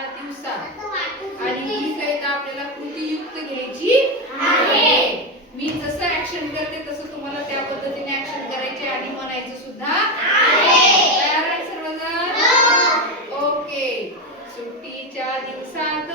बारा दिवसात आणि ही कविता आपल्याला कृतीयुक्त घ्यायची आहे. मी जसं ऍक्शन करते तसं तुम्हाला त्या पद्धतीने ऍक्शन करायचे आणि म्हणायचं सुद्धा तयार आहे सर्वजण? ओके सुट्टीच्या दिवसात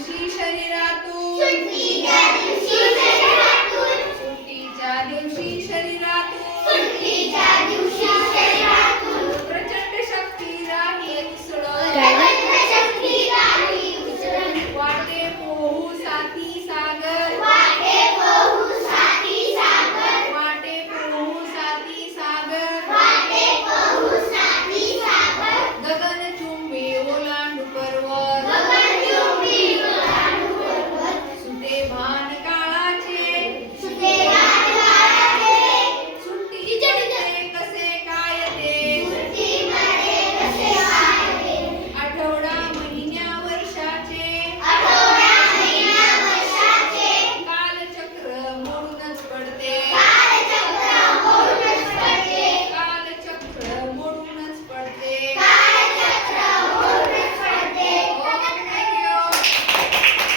तुझी शरीरातून